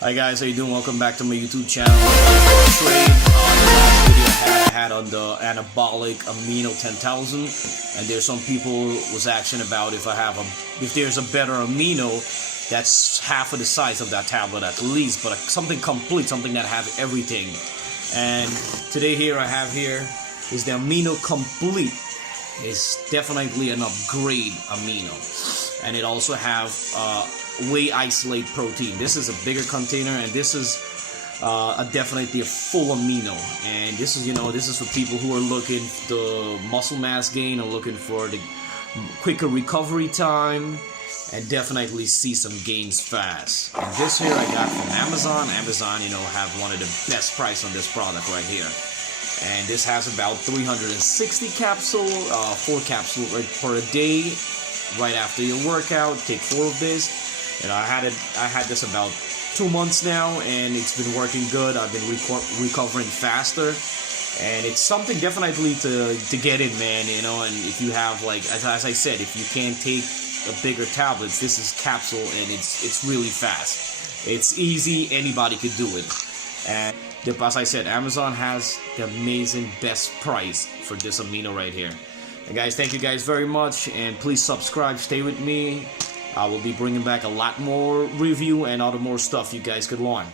Hi guys, how you doing? Welcome back to my YouTube channel. Trade. The last video I had on the anabolic amino 10,000, and there's some people was asking about if there's a better amino that's half of the size of that tablet at least, but something complete, something that has everything. And today I have is the Amino Complete. It's definitely an upgrade amino, and it also have whey isolate protein. This is a bigger container, and this is definitely a full amino. And this is for people who are looking for muscle mass gain or looking for the quicker recovery time, and definitely see some gains fast. And this here I got from Amazon. Amazon, have one of the best price on this product right here. And this has about 360 capsule, 4 capsules right per day. Right after your workout, take 4 of this. And I had this about 2 months now, and it's been working good. I've been recovering faster, and it's something definitely to get in, man. And if you have, like, as I said, if you can't take a bigger tablets, this is capsule, and it's really fast. It's easy. Anybody could do it. And as I said, Amazon has the amazing best price for this amino right here. And guys, thank you guys very much, and please subscribe, stay with me. I will be bringing back a lot more review and other more stuff you guys could learn.